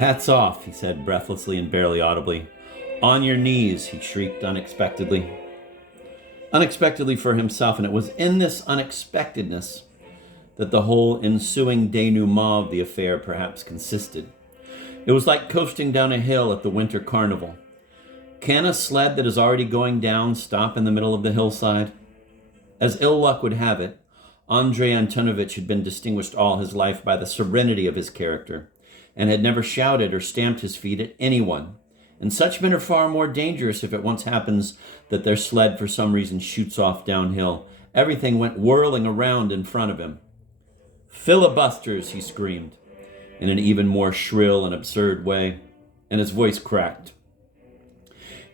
Hats off, he said breathlessly and barely audibly. On your knees, he shrieked unexpectedly. Unexpectedly for himself, and it was in this unexpectedness that the whole ensuing denouement of the affair perhaps consisted. It was like coasting down a hill at the winter carnival. Can a sled that is already going down stop in the middle of the hillside? As ill luck would have it, Andrei Antonovich had been distinguished all his life by the serenity of his character, and had never shouted or stamped his feet at anyone. And such men are far more dangerous if it once happens that their sled for some reason shoots off downhill. Everything went whirling around in front of him. Filibusters, he screamed, in an even more shrill and absurd way, and his voice cracked.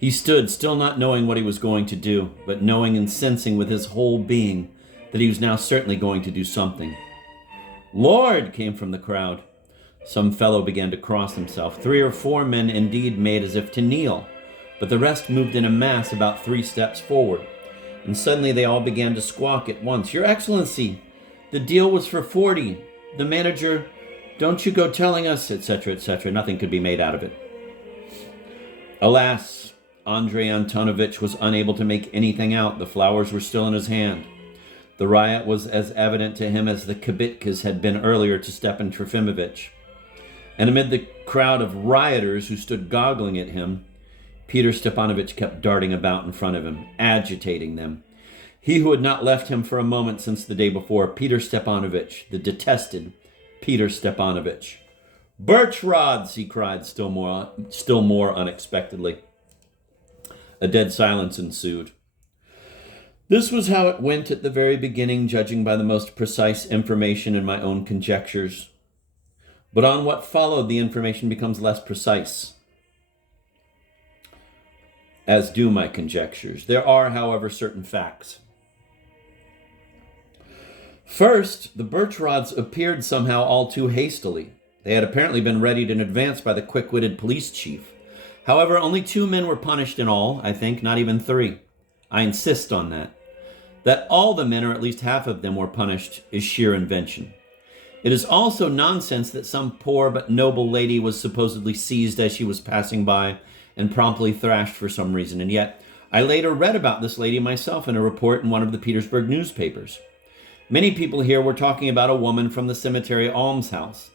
He stood, still not knowing what he was going to do, but knowing and sensing with his whole being that he was now certainly going to do something. Lord, came from the crowd. Some fellow began to cross himself. 3 or 4 men indeed made as if to kneel, but the rest moved in a mass about 3 steps forward. And suddenly they all began to squawk at once. Your Excellency, the deal was for 40. The manager, don't you go telling us, etc., etc. Nothing could be made out of it. Alas, Andrei Antonovich was unable to make anything out. The flowers were still in his hand. The riot was as evident to him as the kibitkas had been earlier to Stepan Trofimovich. And amid the crowd of rioters who stood goggling at him, Peter Stepanovich kept darting about in front of him, agitating them. He who had not left him for a moment since the day before, Peter Stepanovich, the detested Peter Stepanovich. Birch rods, he cried still more unexpectedly. A dead silence ensued. This was how it went at the very beginning, judging by the most precise information and my own conjectures. But on what followed, the information becomes less precise, as do my conjectures. There are, however, certain facts. First, the birch rods appeared somehow all too hastily. They had apparently been readied in advance by the quick-witted police chief. However, only 2 men were punished in all, I think, not even 3. I insist on that. That all the men, or at least half of them, were punished is sheer invention. It is also nonsense that some poor but noble lady was supposedly seized as she was passing by and promptly thrashed for some reason, and yet I later read about this lady myself in a report in one of the Petersburg newspapers. Many people here were talking about a woman from the cemetery almshouse,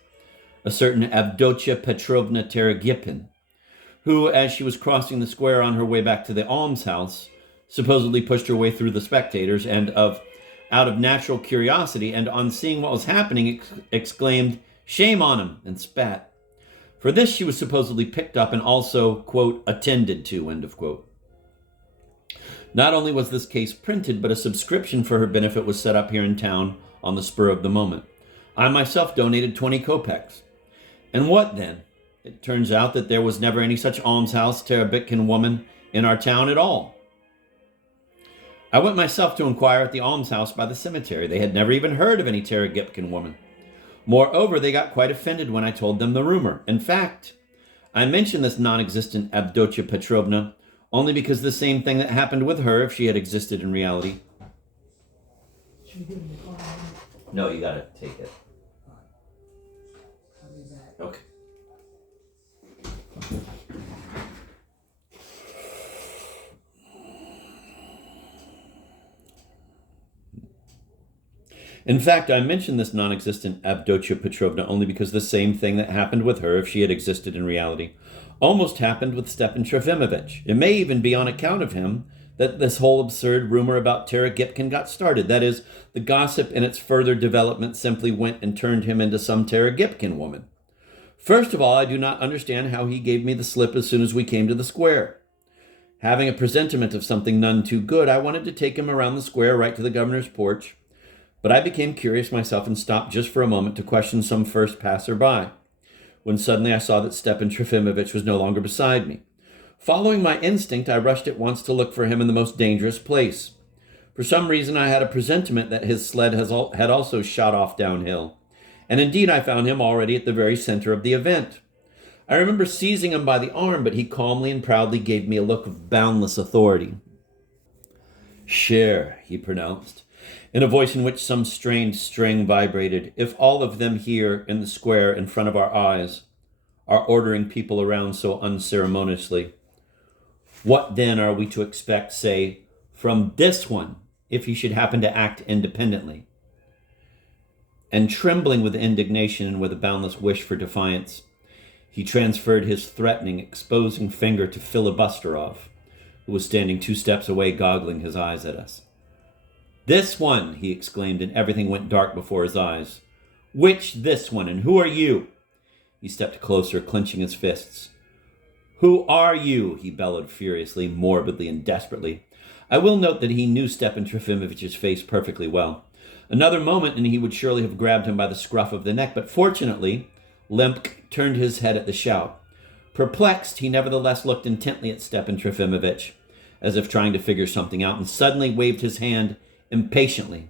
a certain Avdotia Petrovna Teragipin, who, as she was crossing the square on her way back to the almshouse, supposedly pushed her way through the spectators and out of natural curiosity, and on seeing what was happening, exclaimed, "Shame on him," and spat. For this she was supposedly picked up and also, quote, attended to, end of quote. Not only was this case printed, but a subscription for her benefit was set up here in town on the spur of the moment. I myself donated 20 kopecks. And what then? It turns out that there was never any such almshouse Terabitkin woman in our town at all. I went myself to inquire at the almshouse by the cemetery. They had never even heard of any Teragipkin woman. Moreover, they got quite offended when I told them the rumor. In fact, I mentioned this non-existent Avdotia Petrovna only because the same thing that happened with her, if she had existed in reality. No, you gotta take it. Okay. In fact, I mentioned this non-existent Avdotia Petrovna only because the same thing that happened with her, if she had existed in reality, almost happened with Stepan Trofimovich. It may even be on account of him that this whole absurd rumor about Teragipkin got started. That is, the gossip in its further development simply went and turned him into some Teragipkin woman. First of all, I do not understand how he gave me the slip as soon as we came to the square. Having a presentiment of something none too good, I wanted to take him around the square right to the governor's porch, but I became curious myself and stopped just for a moment to question some first passer-by, when suddenly I saw that Stepan Trofimovich was no longer beside me. Following my instinct, I rushed at once to look for him in the most dangerous place. For some reason, I had a presentiment that his sled had also shot off downhill, and indeed I found him already at the very center of the event. I remember seizing him by the arm, but he calmly and proudly gave me a look of boundless authority. "Cher," he pronounced, in a voice in which some strange string vibrated, "if all of them here in the square in front of our eyes are ordering people around so unceremoniously. What then are we to expect, say, from this one, if he should happen to act independently? And trembling with indignation and with a boundless wish for defiance, he transferred his threatening, exposing finger to Filibusterov, who was standing 2 steps away, goggling his eyes at us. "This one," he exclaimed, and everything went dark before his eyes. "Which this one, and who are you?" He stepped closer, clenching his fists. "Who are you?" he bellowed furiously, morbidly and desperately. I will note that he knew Stepan Trofimovitch's face perfectly well. Another moment and he would surely have grabbed him by the scruff of the neck, but fortunately, Lemk turned his head at the shout. Perplexed, he nevertheless looked intently at Stepan Trofimovitch, as if trying to figure something out, and suddenly waved his hand impatiently.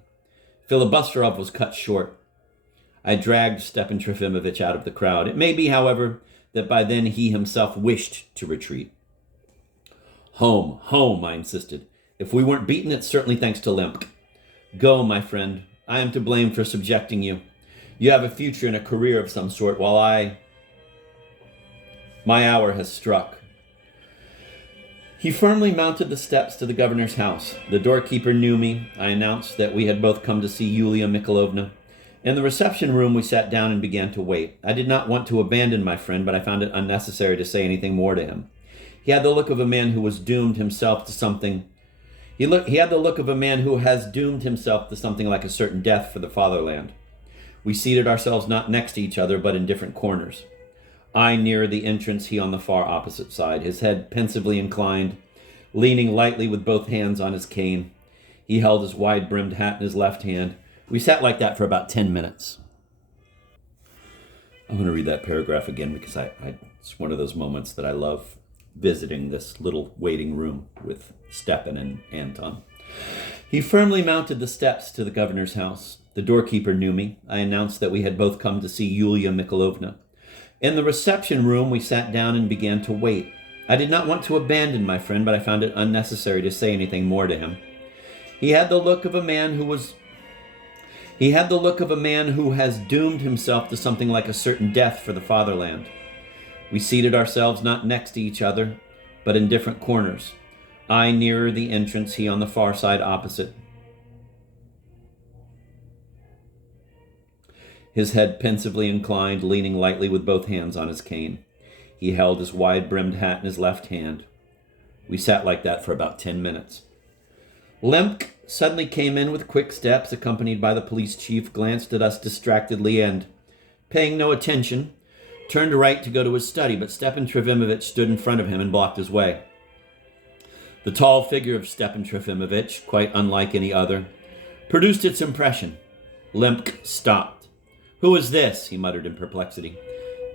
Filibusterov was cut short. I dragged Stepan Trofimovitch out of the crowd. It may be, however, that by then he himself wished to retreat. "Home, home," I insisted. "If we weren't beaten, it's certainly thanks to Lemk. Go, my friend. I am to blame for subjecting you. You have a future and a career of some sort, while my hour has struck." He firmly mounted the steps to the governor's house. The doorkeeper knew me. I announced that we had both come to see Yulia Mikhailovna. In the reception room, we sat down and began to wait. I did not want to abandon my friend, but I found it unnecessary to say anything more to him. He had the look of a man who was doomed himself to something. He had the look of a man who has doomed himself to something like a certain death for the fatherland. We seated ourselves not next to each other, but in different corners. I near the entrance, he on the far opposite side, his head pensively inclined, leaning lightly with both hands on his cane. He held his wide-brimmed hat in his left hand. We sat like that for about 10 minutes. I'm going to read that paragraph again because it's one of those moments that I love, visiting this little waiting room with Stepan and Anton. He firmly mounted the steps to the governor's house. The doorkeeper knew me. I announced that we had both come to see Yulia Mikhailovna. In the reception room, we sat down and began to wait. I did not want to abandon my friend, but I found it unnecessary to say anything more to him. He had the look of a man who has doomed himself to something like a certain death for the fatherland. We seated ourselves not next to each other, but in different corners. I nearer the entrance, he on the far side opposite. His head pensively inclined, leaning lightly with both hands on his cane. He held his wide-brimmed hat in his left hand. We sat like that for about 10 minutes. Lemk suddenly came in with quick steps, accompanied by the police chief, glanced at us distractedly, and, paying no attention, turned right to go to his study, but Stepan Trofimovitch stood in front of him and blocked his way. The tall figure of Stepan Trofimovitch, quite unlike any other, produced its impression. Lemk stopped. "Who is this?" he muttered in perplexity,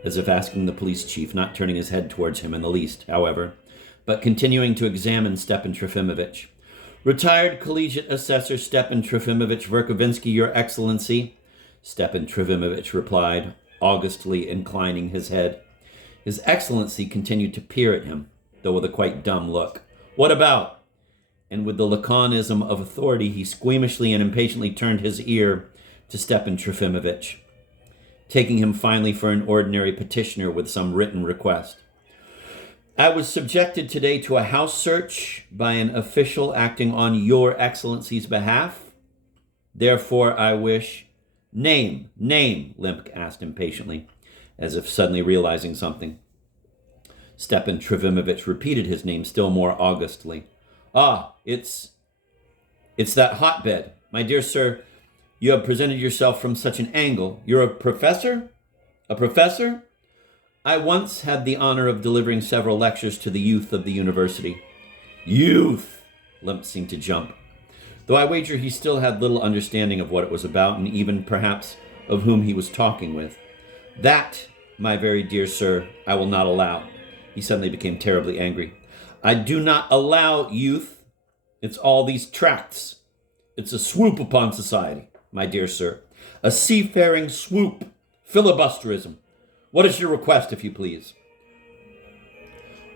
as if asking the police chief, not turning his head towards him in the least, however, but continuing to examine Stepan Trofimovitch. "Retired collegiate assessor Stepan Trofimovitch Verkhovinsky, Your Excellency," Stepan Trofimovitch replied, augustly inclining his head. His Excellency continued to peer at him, though with a quite dumb look. "What about?" And with the laconism of authority, he squeamishly and impatiently turned his ear to Stepan Trofimovitch, taking him finally for an ordinary petitioner with some written request. "I was subjected today to a house search by an official acting on Your Excellency's behalf. Therefore, I wish—" Name, Lemk asked impatiently, as if suddenly realizing something. Stepan Trofimovitch repeated his name still more augustly. "Ah, it's that hotbed. My dear sir, you have presented yourself from such an angle. You're a professor? A professor? I once had the honor of delivering several lectures to the youth of the university." "Youth!" Lemk seemed to jump, though I wager he still had little understanding of what it was about, and even, perhaps, of whom he was talking with. "That, my very dear sir, I will not allow." He suddenly became terribly angry. "I do not allow youth. It's all these tracts. It's a swoop upon society, my dear sir. A seafaring swoop. Filibusterism. What is your request, if you please?"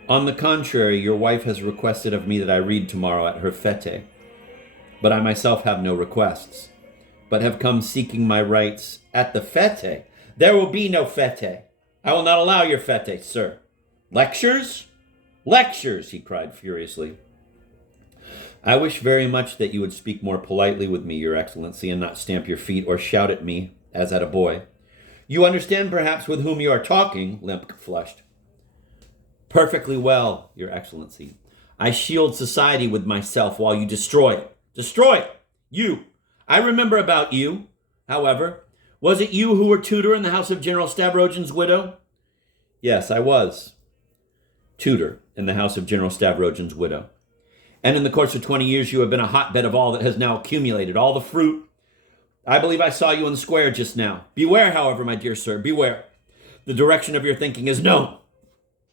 "On the contrary, your wife has requested of me that I read tomorrow at her fete. But I myself have no requests, but have come seeking my rights at the fete." "There will be no fete." I will not allow your fete, sir. Lectures? Lectures, he cried furiously. I wish very much that you would speak more politely with me, Your Excellency, and not stamp your feet or shout at me as at a boy. You understand perhaps with whom you are talking, Lemke flushed. Perfectly well, Your Excellency. I shield society with myself while you destroy it. Destroy it! You! I remember about you, however. Was it you who were tutor in the house of General Stavrogin's widow? Yes, I was. Tutor in the house of General Stavrogin's widow. And in the course of 20 years, you have been a hotbed of all that has now accumulated, all the fruit. I believe I saw you in the square just now. Beware, however, my dear sir, beware. The direction of your thinking is known.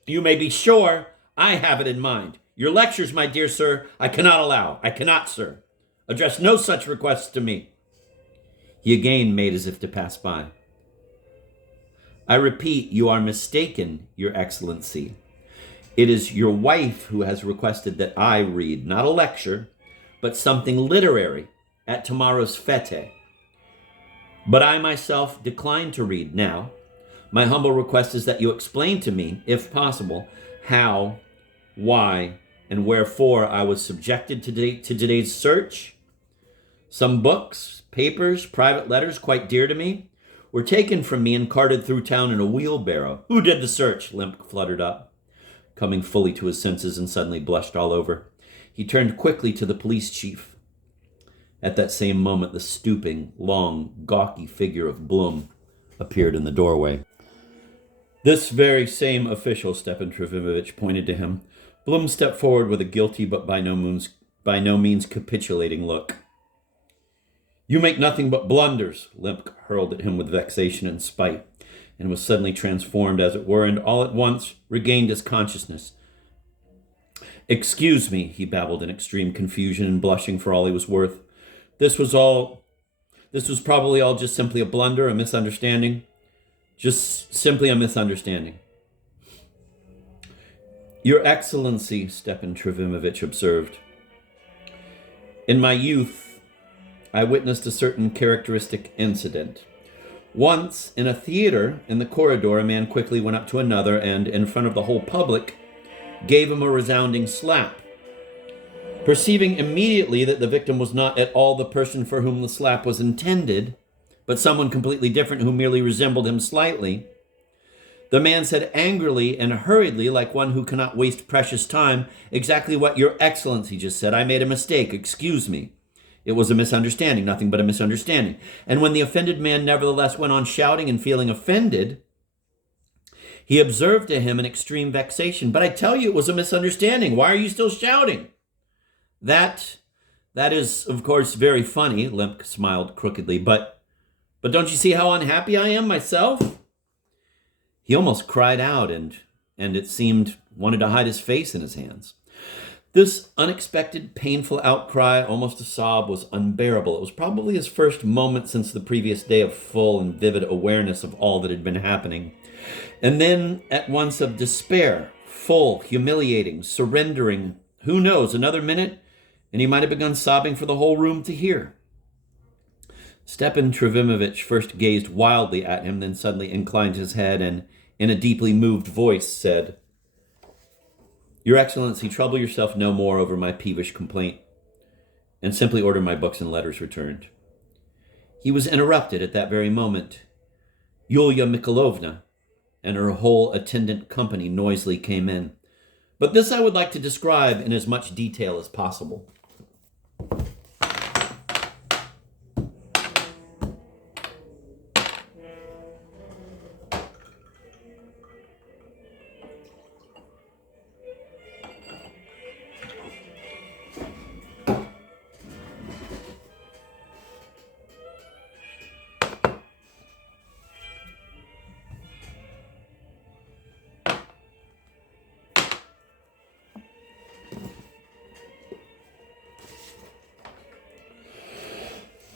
You may be sure I have it in mind. Your lectures, my dear sir, I cannot allow. I cannot, sir. Address no such requests to me. He again made as if to pass by. I repeat, you are mistaken, Your Excellency. It is your wife who has requested that I read, not a lecture, but something literary at tomorrow's fete. But I myself decline to read now. My humble request is that you explain to me, if possible, how, why, and wherefore I was subjected to today's search. Some books, papers, private letters quite dear to me were taken from me and carted through town in a wheelbarrow. Who did the search? Lemke fluttered up, coming fully to his senses, and suddenly blushed all over. He turned quickly to the police chief. At that same moment, the stooping, long, gawky figure of Blum appeared in the doorway. This very same official, Stepan Trofimovich pointed to him. Blum stepped forward with a guilty but by no means capitulating look. You make nothing but blunders, Lemke hurled at him with vexation and spite, and was suddenly transformed, as it were, and all at once regained his consciousness. Excuse me, he babbled in extreme confusion and blushing for all he was worth. This was probably all just simply a blunder, a misunderstanding. Just simply a misunderstanding. Your Excellency, Stepan Trofimovich observed, in my youth, I witnessed a certain characteristic incident. Once, in a theater, in the corridor, a man quickly went up to another and, in front of the whole public, gave him a resounding slap. Perceiving immediately that the victim was not at all the person for whom the slap was intended, but someone completely different who merely resembled him slightly, the man said angrily and hurriedly, like one who cannot waste precious time, exactly what Your Excellency just said. I made a mistake. Excuse me. It was a misunderstanding, nothing but a misunderstanding. And when the offended man nevertheless went on shouting and feeling offended, he observed to him in extreme vexation, but I tell you it was a misunderstanding. Why are you still shouting? That is, of course, very funny, Lemke smiled crookedly, but don't you see how unhappy I am myself? He almost cried out and it seemed wanted to hide his face in his hands. This unexpected, painful outcry, almost a sob, was unbearable. It was probably his first moment since the previous day of full and vivid awareness of all that had been happening. And then at once of despair, full, humiliating, surrendering. Who knows, another minute, and he might have begun sobbing for the whole room to hear. Stepan Trofimovich first gazed wildly at him, then suddenly inclined his head and, in a deeply moved voice, said, Your Excellency, trouble yourself no more over my peevish complaint, and simply order my books and letters returned. He was interrupted at that very moment. Yulia Mikhailovna and her whole attendant company noisily came in. But this I would like to describe in as much detail as possible.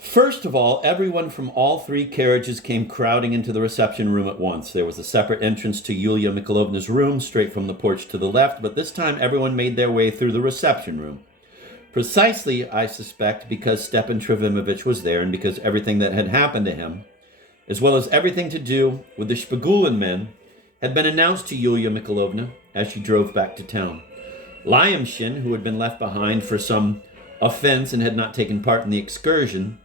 First of all, everyone from all three carriages came crowding into the reception room at once. There was a separate entrance to Yulia Mikhailovna's room, straight from the porch to the left, but this time everyone made their way through the reception room. Precisely, I suspect, because Stepan Trofimovich was there and because everything that had happened to him, as well as everything to do with the Shpigulin men, had been announced to Yulia Mikhailovna as she drove back to town. Lyamshin, who had been left behind for some offense and had not taken part in the excursion,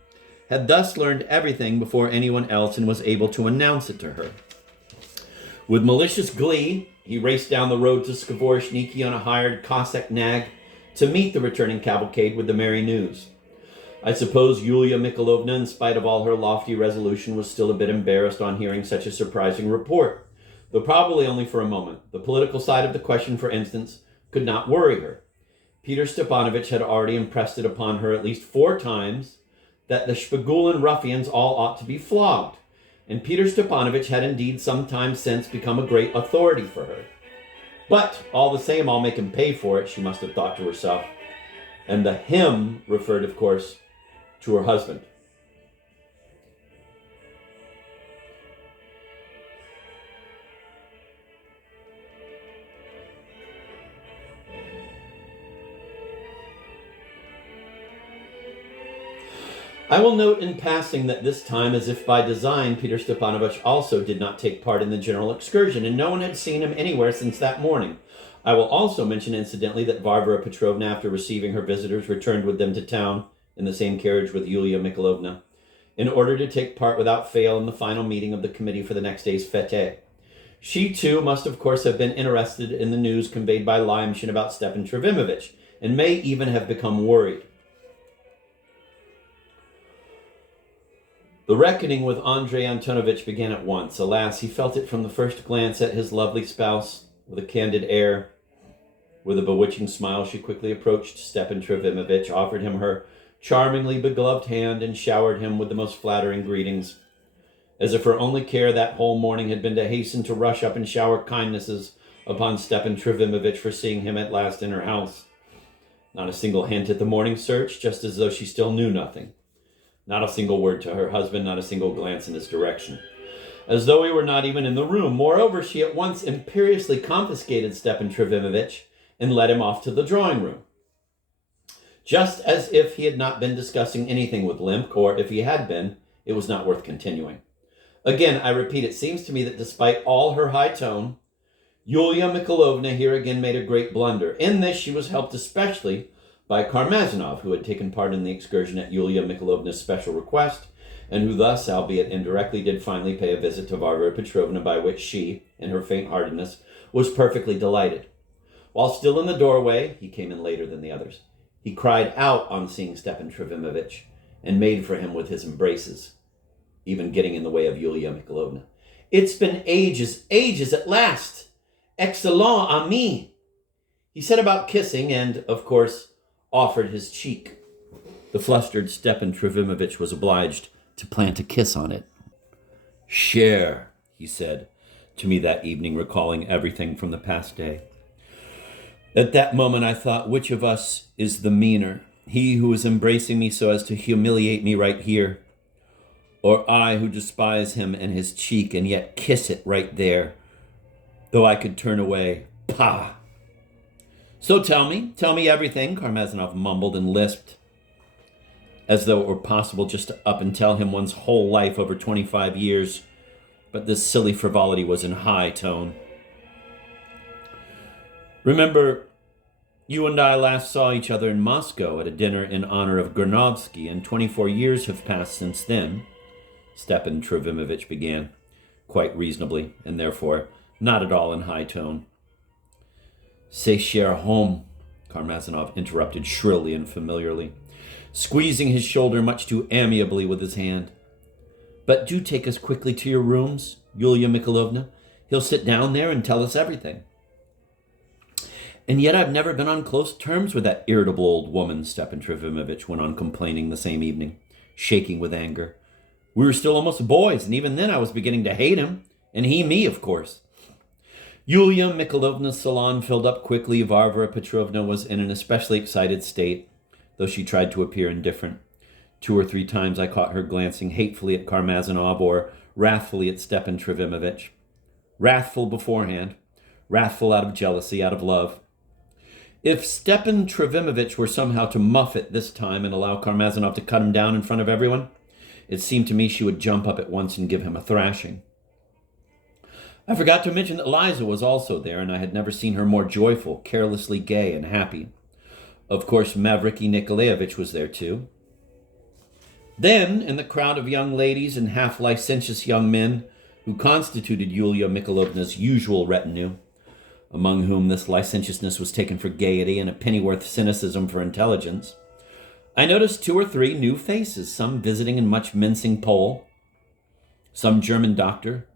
had thus learned everything before anyone else and was able to announce it to her. With malicious glee, he raced down the road to Skvoreshniki on a hired Cossack nag to meet the returning cavalcade with the merry news. I suppose Yulia Mikhailovna, in spite of all her lofty resolution, was still a bit embarrassed on hearing such a surprising report, though probably only for a moment. The political side of the question, for instance, could not worry her. Peter Stepanovich had already impressed it upon her at least 4 times that the Shpigulin ruffians all ought to be flogged, and Peter Stepanovich had indeed some time since become a great authority for her. But all the same, I'll make him pay for it, she must have thought to herself. And the him referred, of course, to her husband. I will note in passing that this time, as if by design, Peter Stepanovich also did not take part in the general excursion, and no one had seen him anywhere since that morning. I will also mention incidentally that Varvara Petrovna, after receiving her visitors, returned with them to town in the same carriage with Yulia Mikhailovna, in order to take part without fail in the final meeting of the committee for the next day's fete. She, too, must of course have been interested in the news conveyed by Lyamshin about Stepan Trofimovich, and may even have become worried. The reckoning with Andrei Antonovich began at once. Alas, he felt it from the first glance at his lovely spouse. With a candid air, with a bewitching smile, she quickly approached Stepan Trofimovich, offered him her charmingly begloved hand, and showered him with the most flattering greetings. As if her only care that whole morning had been to hasten to rush up and shower kindnesses upon Stepan Trofimovich for seeing him at last in her house. Not a single hint at the morning search, just as though she still knew nothing. Not a single word to her husband, not a single glance in his direction, as though he were not even in the room. Moreover, she at once imperiously confiscated Stepan Trofimovich and led him off to the drawing room, just as if he had not been discussing anything with Limk, or if he had been, it was not worth continuing. Again, I repeat, it seems to me that despite all her high tone, Yulia Mikhailovna here again made a great blunder. In this she was helped especially by Karmazinov, who had taken part in the excursion at Yulia Mikhailovna's special request, and who thus, albeit indirectly, did finally pay a visit to Varvara Petrovna, by which she, in her faint-heartedness, was perfectly delighted. While still in the doorway, he came in later than the others, he cried out on seeing Stepan Trofimovich, and made for him with his embraces, even getting in the way of Yulia Mikhailovna. "It's been ages, ages at last! Excellent ami!" He set about kissing, and, of course, offered his cheek. The flustered Stepan Trofimovich was obliged to plant a kiss on it. "Cher," he said to me that evening, recalling everything from the past day. At that moment I thought, which of us is the meaner, he who is embracing me so as to humiliate me right here, or I who despise him and his cheek and yet kiss it right there, though I could turn away. Pah! "So tell me everything," Karmazinov mumbled and lisped, as though it were possible just to up and tell him one's whole life over 25 years. But this silly frivolity was in high tone. "Remember, you and I last saw each other in Moscow at a dinner in honor of Granovsky, and 24 years have passed since then," Stepan Trofimovich began, quite reasonably, and therefore not at all in high tone. "C'est cher home," Karmazinov interrupted shrilly and familiarly, squeezing his shoulder much too amiably with his hand. "But do take us quickly to your rooms, Yulia Mikhailovna. He'll sit down there and tell us everything." "And yet I've never been on close terms with that irritable old woman," Stepan Trofimovich went on complaining the same evening, shaking with anger. "We were still almost boys, and even then I was beginning to hate him, and he me, of course." Yulia Mikhailovna's salon filled up quickly. Varvara Petrovna was in an especially excited state, though she tried to appear indifferent. 2 or 3 times I caught her glancing hatefully at Karmazinov or wrathfully at Stepan Trofimovich. Wrathful beforehand, wrathful out of jealousy, out of love. If Stepan Trofimovich were somehow to muff it this time and allow Karmazinov to cut him down in front of everyone, it seemed to me she would jump up at once and give him a thrashing. I forgot to mention that Liza was also there, and I had never seen her more joyful, carelessly gay, and happy. Of course, Mavriky Nikolaevich was there too. Then, in the crowd of young ladies and half-licentious young men who constituted Yulia Mikhailovna's usual retinue, among whom this licentiousness was taken for gaiety and a pennyworth cynicism for intelligence, I noticed 2 or 3 new faces, some visiting and much mincing Pole, some German doctor,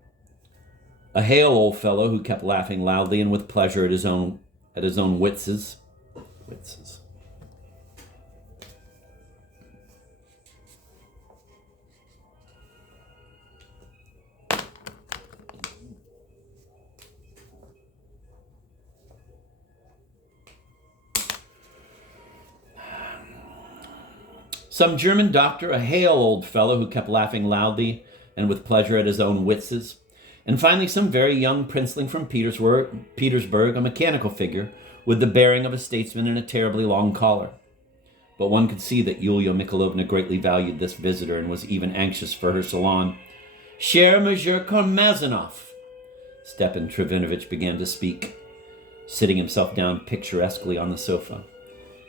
a hale old fellow who kept laughing loudly and with pleasure at his own witzes. Some German doctor, a hale old fellow who kept laughing loudly and with pleasure at his own witzes, and finally some very young princeling from Petersburg, a mechanical figure with the bearing of a statesman and a terribly long collar. But one could see that Yulia Mikhailovna greatly valued this visitor and was even anxious for her salon. "Cher Monsieur Karmazinov," Stepan Trivinovich began to speak, sitting himself down picturesquely on the sofa,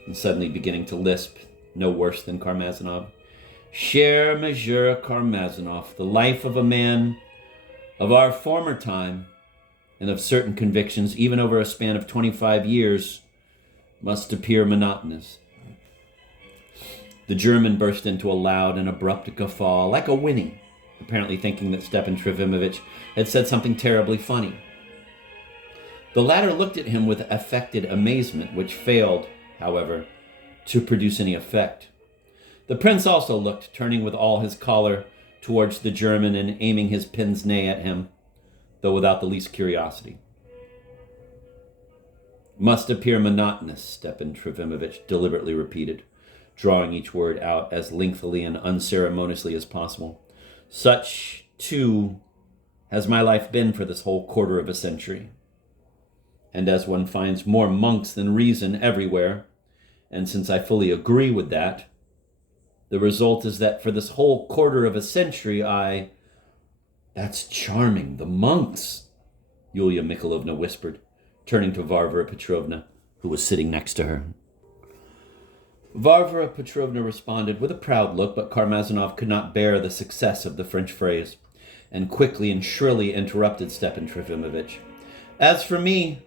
and suddenly beginning to lisp, no worse than Karmazinov. "Cher Monsieur Karmazinov, the life of a man of our former time and of certain convictions, even over a span of 25 years, must appear monotonous." The German burst into a loud and abrupt guffaw, like a whinny, apparently thinking that Stepan Trivinovich had said something terribly funny. The latter looked at him with affected amazement, which failed, however, to produce any effect. The prince also looked, turning with all his choler towards the German and aiming his pince-nez at him, though without the least curiosity. "Must appear monotonous," Stepan Trivinovich deliberately repeated, drawing each word out as lengthily and unceremoniously as possible. "Such, too, has my life been for this whole quarter of a century. And as one finds more monks than reason everywhere, and since I fully agree with that, the result is that for this whole quarter of a century That's charming, the monks," Yulia Mikhailovna whispered, turning to Varvara Petrovna, who was sitting next to her. Varvara Petrovna responded with a proud look, but Karmazinov could not bear the success of the French phrase, and quickly and shrilly interrupted Stepan Trivinovich. "As for me,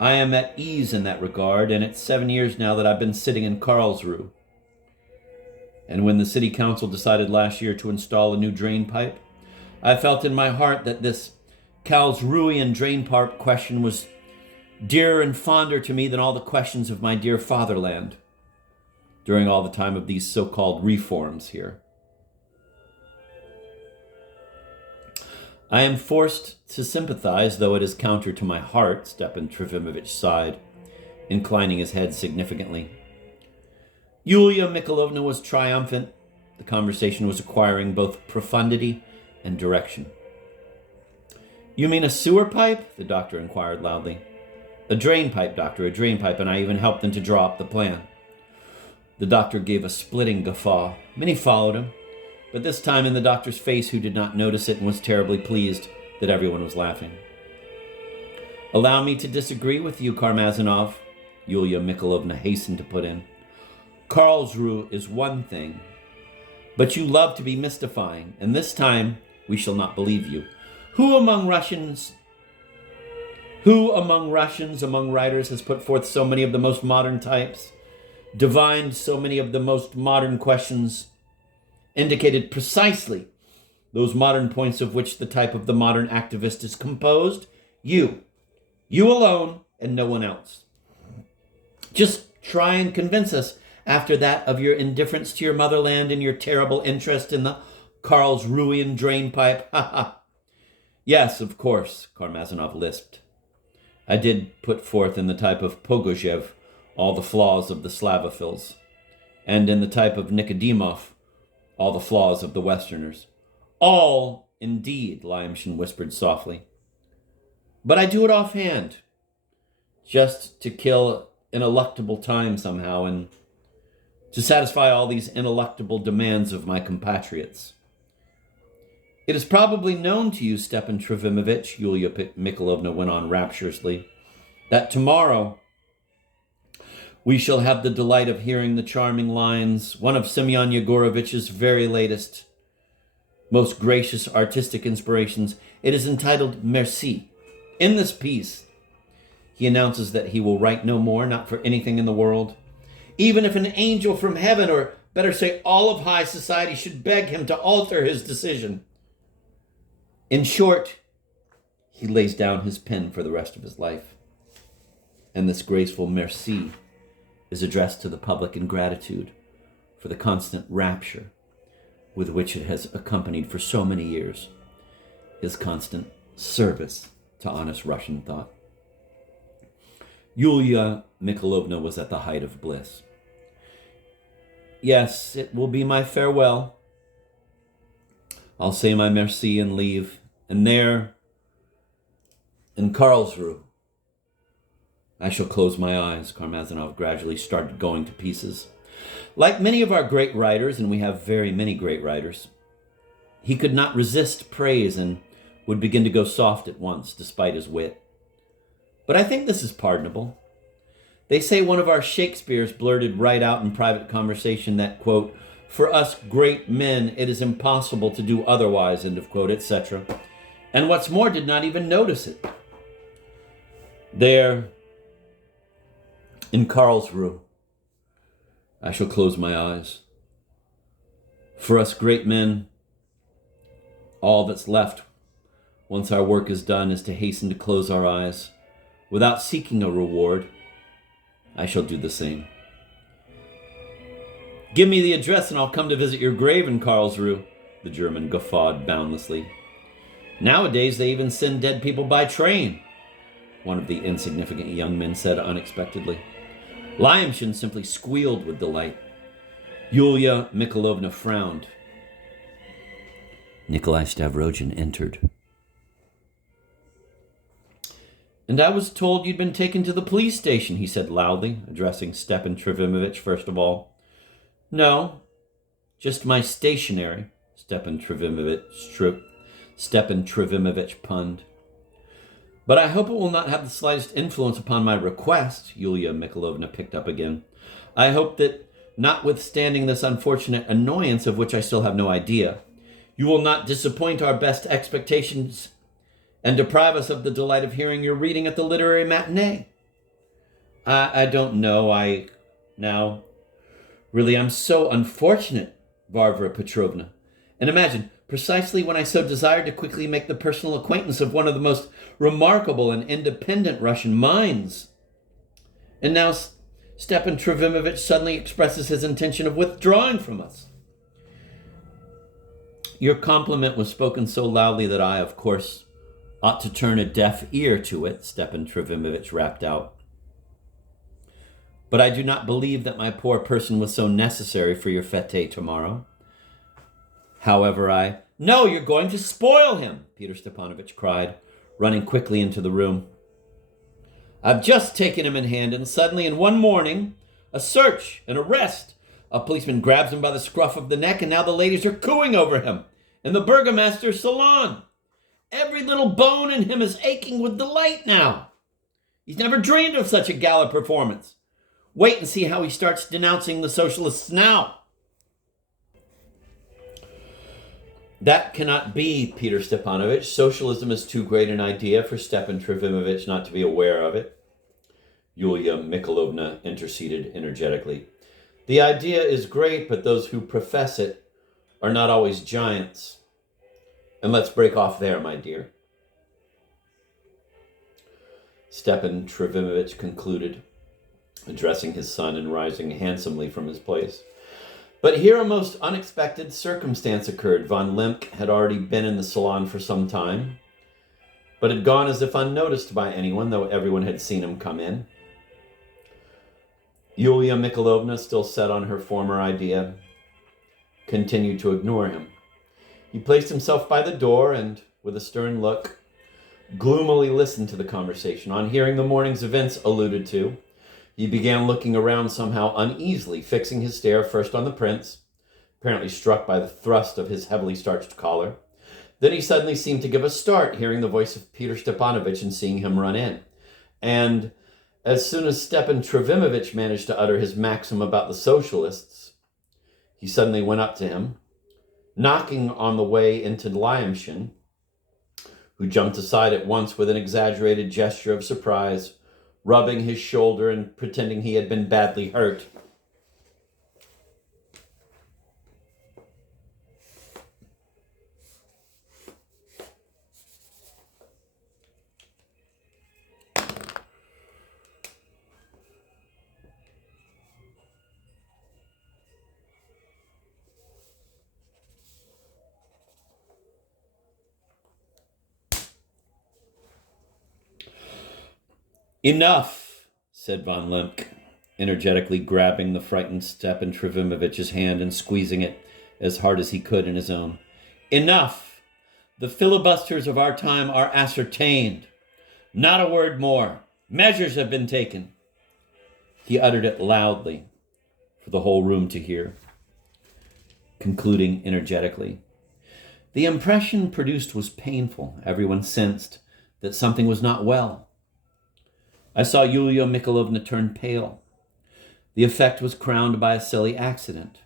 I am at ease in that regard, and it's 7 years now that I've been sitting in Karlsruhe. And when the city council decided last year to install a new drain pipe, I felt in my heart that this Karlsruhean drain pipe question was dearer and fonder to me than all the questions of my dear fatherland during all the time of these so-called reforms here. I am forced to sympathize, though it is counter to my heart," Stepan Trivinovich sighed, inclining his head significantly. Yulia Mikhailovna was triumphant. The conversation was acquiring both profundity and direction. "You mean a sewer pipe?" the doctor inquired loudly. "A drain pipe, doctor, a drain pipe, and I even helped them to draw up the plan." The doctor gave a splitting guffaw. Many followed him, but this time in the doctor's face, who did not notice it and was terribly pleased that everyone was laughing. "Allow me to disagree with you, Karmazinov," Yulia Mikhailovna hastened to put in. "Karlsruhe is one thing, but you love to be mystifying, and this time we shall not believe you. Who among Russians, among writers, has put forth so many of the most modern types, divined so many of the most modern questions, indicated precisely those modern points of which the type of the modern activist is composed? You. You alone and no one else. Just try and convince us after that of your indifference to your motherland and your terrible interest in the Karlsruhean drain pipe. Ha ha. Yes, of course, Karmazinov lisped. I did put forth in the type of Pogozhev all the flaws of the Slavophiles, and in the type of Nikodimov all the flaws of the Westerners. All, indeed, Lyamshin whispered softly. But I do it offhand, just to kill ineluctable time somehow, and to satisfy all these ineluctable demands of my compatriots. It is probably known to you, Stepan Trofimovich, Yulia Mikhailovna went on rapturously, that tomorrow we shall have the delight of hearing the charming lines, one of Semyon Yegorovich's very latest, most gracious artistic inspirations. It is entitled Merci. In this piece, he announces that he will write no more, not for anything in the world. Even if an angel from heaven, or better say all of high society, should beg him to alter his decision. In short, he lays down his pen for the rest of his life. And this graceful merci is addressed to the public in gratitude for the constant rapture with which it has accompanied for so many years his constant service to honest Russian thought. Yulia Mikhailovna was at the height of bliss. Yes, it will be my farewell. I'll say my merci and leave. And there, in Karlsruhe, I shall close my eyes. Karmazinov gradually started going to pieces. Like many of our great writers, and we have very many great writers, he could not resist praise and would begin to go soft at once, despite his wit. But I think this is pardonable. They say one of our Shakespeares blurted right out in private conversation that, quote, for us great men, it is impossible to do otherwise, end of quote, etc. And what's more, did not even notice it. There, in Karlsruhe, I shall close my eyes. For us great men, all that's left, once our work is done, is to hasten to close our eyes. Without seeking a reward, I shall do the same. Give me the address and I'll come to visit your grave in Karlsruhe, the German guffawed boundlessly. Nowadays, they even send dead people by train, one of the insignificant young men said unexpectedly. Lyamshin simply squealed with delight. Yulia Mikhailovna frowned. Nikolai Stavrogin entered. And I was told you'd been taken to the police station, he said loudly, addressing Stepan Trofimovich first of all. No, just my stationery, Stepan Trofimovich punned. But I hope it will not have the slightest influence upon my request, Yulia Mikhailovna picked up again. I hope that, notwithstanding this unfortunate annoyance of which I still have no idea, you will not disappoint our best expectations and deprive us of the delight of hearing your reading at the literary matinee. I don't know, I'm so unfortunate, Varvara Petrovna. And imagine, precisely when I so desired to quickly make the personal acquaintance of one of the most remarkable and independent Russian minds. And now Stepan Trofimovich suddenly expresses his intention of withdrawing from us. Your compliment was spoken so loudly that I, of course, ought to turn a deaf ear to it, Stepan Trofimovich rapped out. But I do not believe that my poor person was so necessary for your fete tomorrow. However, No, you're going to spoil him, Peter Stepanovich cried, running quickly into the room. I've just taken him in hand, and suddenly in one morning, a search, an arrest. A policeman grabs him by the scruff of the neck, and now the ladies are cooing over him in the burgomaster's salon. Every little bone in him is aching with delight now. He's never dreamed of such a gala performance. Wait and see how he starts denouncing the socialists now. That cannot be, Peter Stepanovich. Socialism is too great an idea for Stepan Trofimovich not to be aware of it. Yulia Mikhailovna interceded energetically. The idea is great, but those who profess it are not always giants. And let's break off there, my dear. Stepan Trofimovich concluded, addressing his son and rising handsomely from his place. But here a most unexpected circumstance occurred. Von Lemke had already been in the salon for some time, but had gone as if unnoticed by anyone, though everyone had seen him come in. Yulia Mikhailovna, still set on her former idea, continued to ignore him. He placed himself by the door and, with a stern look, gloomily listened to the conversation. On hearing the morning's events alluded to, he began looking around somehow uneasily, fixing his stare first on the prince, apparently struck by the thrust of his heavily starched collar, Then he suddenly seemed to give a start, hearing the voice of Peter Stepanovich and seeing him run in. And as soon as Stepan Trofimovich managed to utter his maxim about the socialists, he suddenly went up to him, knocking on the way into Lyamshin, who jumped aside at once with an exaggerated gesture of surprise, rubbing his shoulder and pretending he had been badly hurt. "Enough," said von Lemke, energetically grabbing the frightened Stepan Trofimovich's hand and squeezing it as hard as he could in his own. "Enough! The filibusters of our time are ascertained. Not a word more. Measures have been taken." He uttered it loudly for the whole room to hear, concluding energetically. The impression produced was painful. Everyone sensed that something was not well. I saw Yulia Mikhailovna turn pale. The effect was crowned by a silly accident.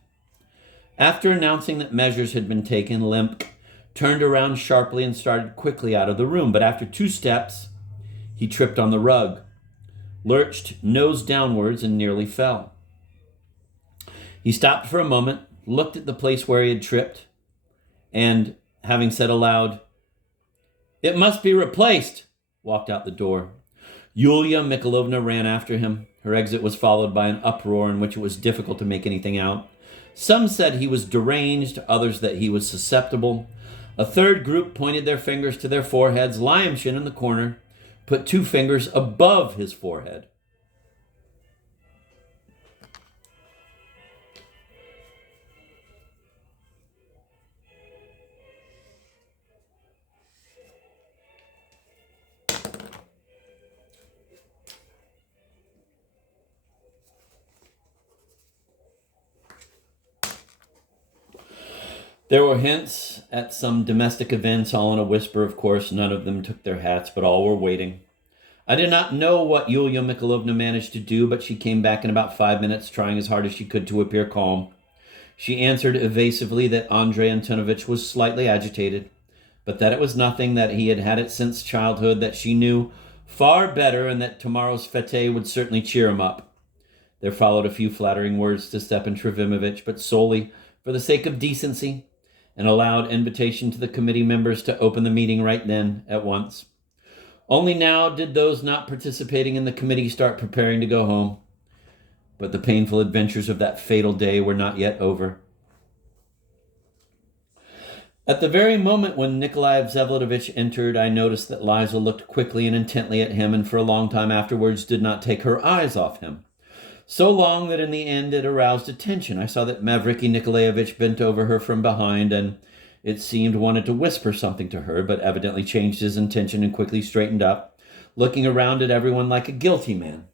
After announcing that measures had been taken, Lemke turned around sharply and started quickly out of the room, but after 2 steps, he tripped on the rug, lurched nose downwards, and nearly fell. He stopped for a moment, looked at the place where he had tripped, and, having said aloud, "It must be replaced," walked out the door. Yulia Mikhailovna ran after him. Her exit was followed by an uproar in which it was difficult to make anything out. Some said he was deranged, others that he was susceptible. A third group pointed their fingers to their foreheads. Lyamshin in the corner put 2 fingers above his forehead. There were hints at some domestic events, all in a whisper, of course. None of them took their hats, but all were waiting. I did not know what Yulia Mikhailovna managed to do, but she came back in about 5 minutes, trying as hard as she could to appear calm. She answered evasively that Andrei Antonovich was slightly agitated, but that it was nothing, that he had had it since childhood, that she knew far better, and that tomorrow's fete would certainly cheer him up. There followed a few flattering words to Stepan Trofimovich, but solely for the sake of decency, and a loud invitation to the committee members to open the meeting right then, at once. Only now did those not participating in the committee start preparing to go home. But the painful adventures of that fatal day were not yet over. At the very moment when Nikolai Vsevolodovich entered, I noticed that Liza looked quickly and intently at him, and for a long time afterwards did not take her eyes off him. So long that in the end it aroused attention. I saw that Mavriky Nikolaevich bent over her from behind, and it seemed wanted to whisper something to her, but evidently changed his intention and quickly straightened up, looking around at everyone like a guilty man.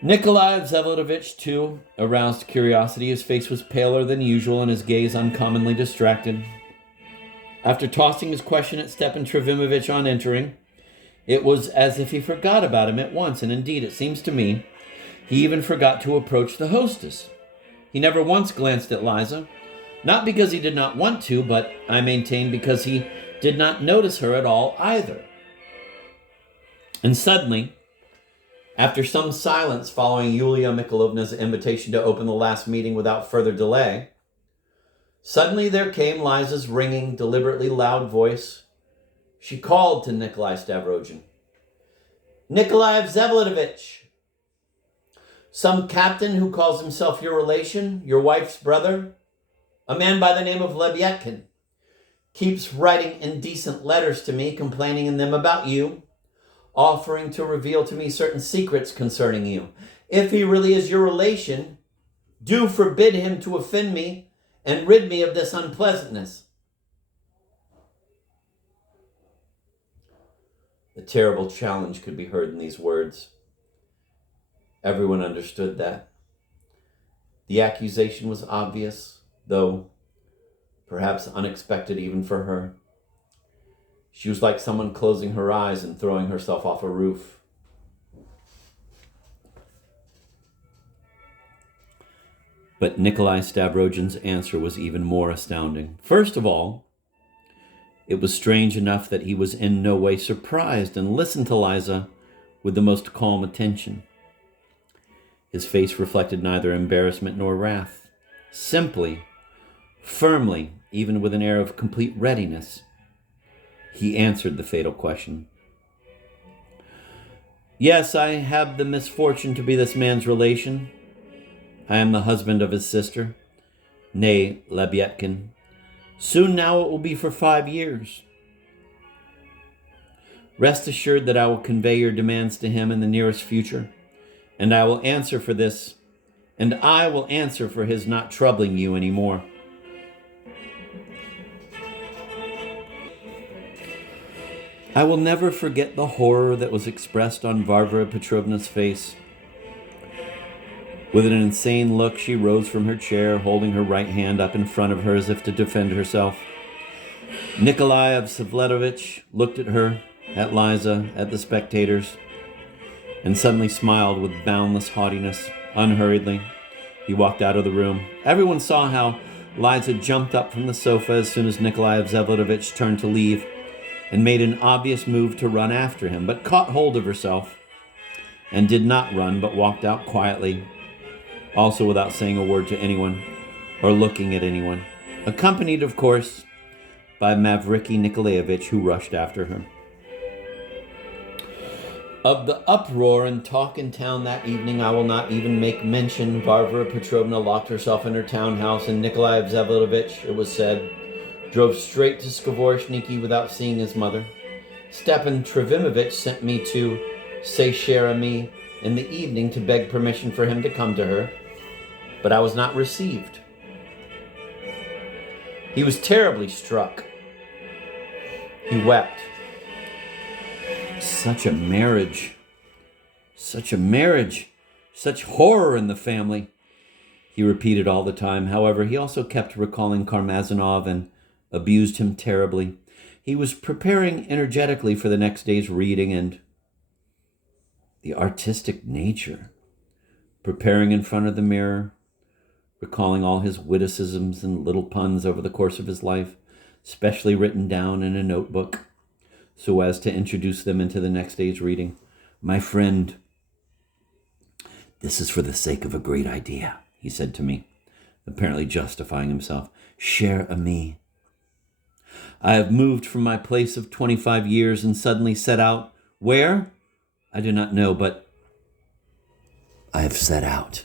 Nikolai Vsevolodovich, too, aroused curiosity. His face was paler than usual and his gaze uncommonly distracted. After tossing his question at Stepan Trofimovich on entering, it was as if he forgot about him at once, and indeed, it seems to me, he even forgot to approach the hostess. He never once glanced at Liza, not because he did not want to, but I maintain because he did not notice her at all either. And suddenly, after some silence following Yulia Mikhailovna's invitation to open the last meeting without further delay, suddenly there came Liza's ringing, deliberately loud voice. She called to Nikolai Stavrogin. "Nikolai Vsevolodovich, some captain who calls himself your relation, your wife's brother, a man by the name of Lebyadkin, keeps writing indecent letters to me, complaining in them about you, offering to reveal to me certain secrets concerning you. If he really is your relation, do forbid him to offend me and rid me of this unpleasantness." The terrible challenge could be heard in these words. Everyone understood that. The accusation was obvious, though perhaps unexpected even for her. She was like someone closing her eyes and throwing herself off a roof. But Nikolai Stavrogin's answer was even more astounding. First of all, it was strange enough that he was in no way surprised and listened to Liza with the most calm attention. His face reflected neither embarrassment nor wrath. Simply, firmly, even with an air of complete readiness, he answered the fatal question. Yes, I have the misfortune to be this man's relation. I am the husband of his sister, nay, Lebyetkin. Soon now it will be for 5 years. Rest assured that I will convey your demands to him in the nearest future, and I will answer for this, and I will answer for his not troubling you any more. I will never forget the horror that was expressed on Varvara Petrovna's face. With an insane look, she rose from her chair, holding her right hand up in front of her as if to defend herself. Nikolai Vsevledovich looked at her, at Liza, at the spectators, and suddenly smiled with boundless haughtiness. Unhurriedly, he walked out of the room. Everyone saw how Liza jumped up from the sofa as soon as Nikolai Vsevledovich turned to leave, and made an obvious move to run after him, but caught hold of herself and did not run, but walked out quietly, also without saying a word to anyone or looking at anyone, accompanied, of course, by Mavriky Nikolaevich, who rushed after her. Of the uproar and talk in town that evening, I will not even make mention. Varvara Petrovna locked herself in her townhouse, and Nikolai Vsevledovich, it was said, drove straight to Skvoreshniki without seeing his mother. Stepan Trefimovich sent me to say cher ami in the evening to beg permission for him to come to her, but I was not received. He was terribly struck. He wept. Such a marriage, such horror in the family, he repeated all the time. However, he also kept recalling Karmazinov and abused him terribly. He was preparing energetically for the next day's reading, and the artistic nature, preparing in front of the mirror, recalling all his witticisms and little puns over the course of his life, specially written down in a notebook, so as to introduce them into the next day's reading. My friend, this is for the sake of a great idea, he said to me, apparently justifying himself. Cher ami. I have moved from my place of 25 years and suddenly set out. Where? I do not know, but I have set out.